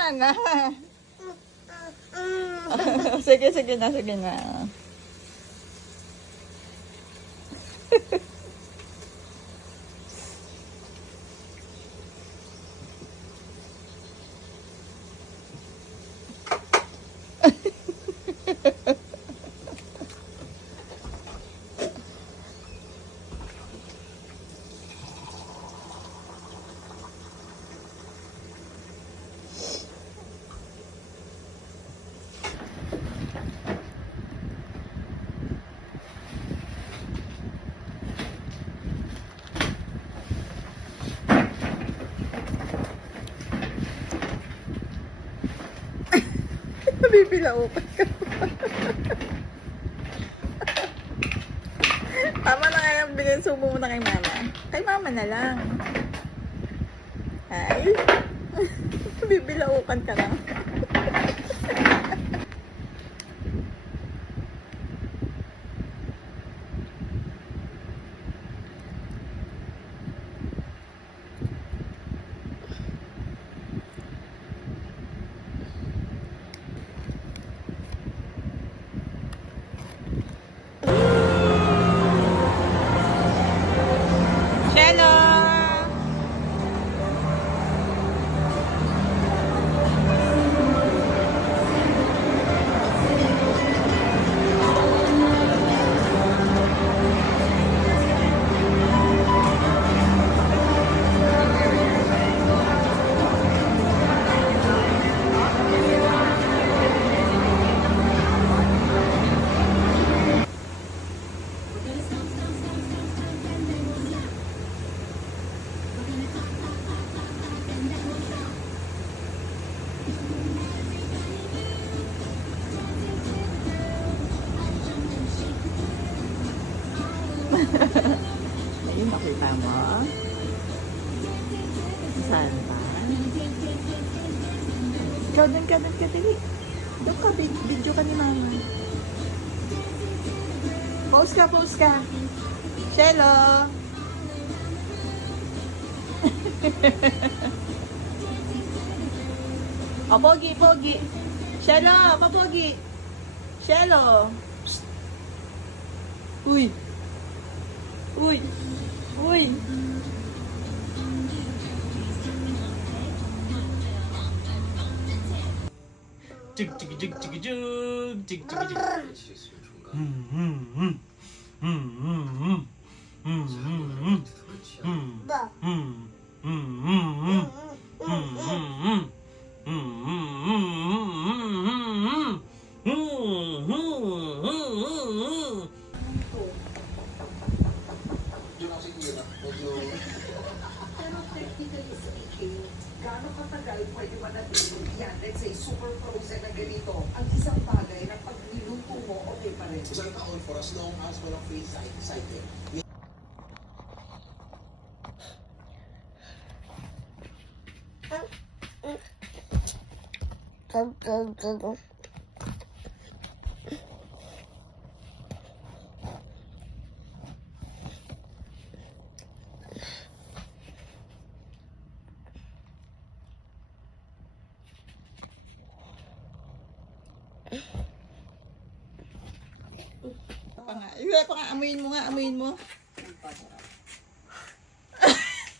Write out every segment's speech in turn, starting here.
Tama na. Sige, sige na, sige na. Nabibilaupan ka. Tama na kaya bigyan subo mo na kay mama. Kay mama na lang. Ay. Nabibilaupan ka lang. Ayun, makita mo. Saan ba? Ikaw doon ka, dali. Doon ka, video ka ni mama. Pause ka, pause ka. Shelo! O, pogi, pogi. Shelo, papogi. Shelo. Uy. Uy. Uy. Jig jig jig jig jig jig jig jig. Pero technically speaking, gaano katagal pwede manatili yan? Let's say, super frozen na ganito. Ang isang bagay na pag niluto mo, okay pa rin. Isang taon for as long as walang free cycle. Pa nga, amuin mo nga, amuin mo.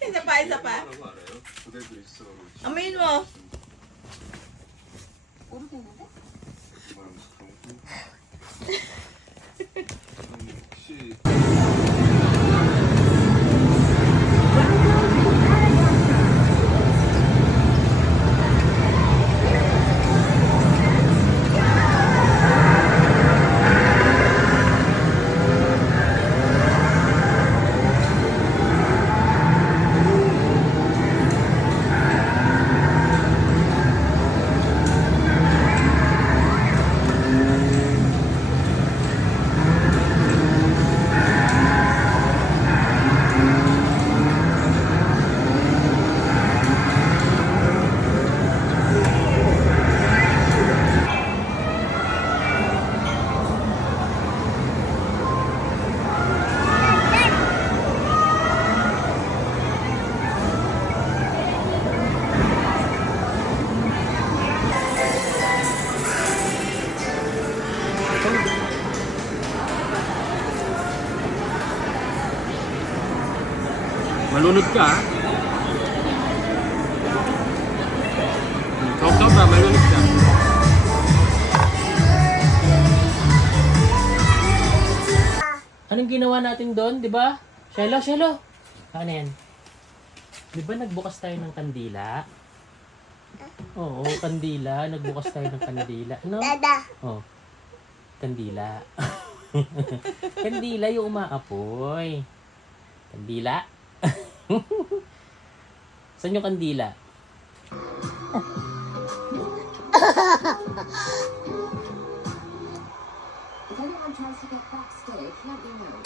Isa pa. Amuin mo. Malunod ka, ha? Sobra, malunod ka. Anong ginawa natin doon, di ba? Shelo. Ano yan? Di ba nagbukas tayo ng kandila? Oo, kandila. Nagbukas tayo ng kandila. No? Oh, kandila. Kandila yung umaapoy. Kandila. Saan yung kandila? If anyone tries to get backstage, let me know.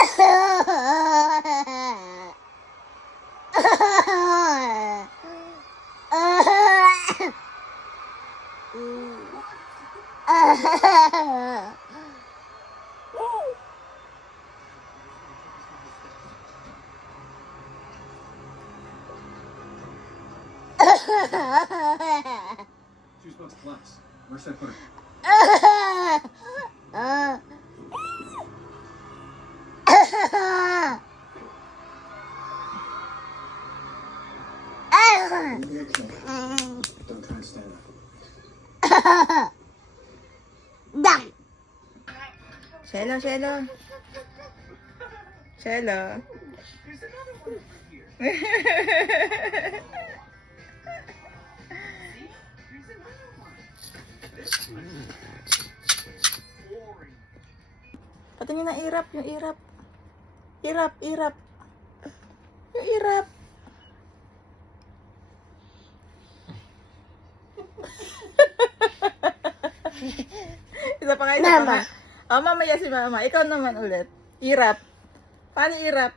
She was about to collapse. Where should I put her? Don't try and stand up. Shelo. Patingin na irap, yung irap. Irap. Yung irap. Isa pa. Oh, mamaya si mama. Ikaw naman ulit. Irap. Paano irap?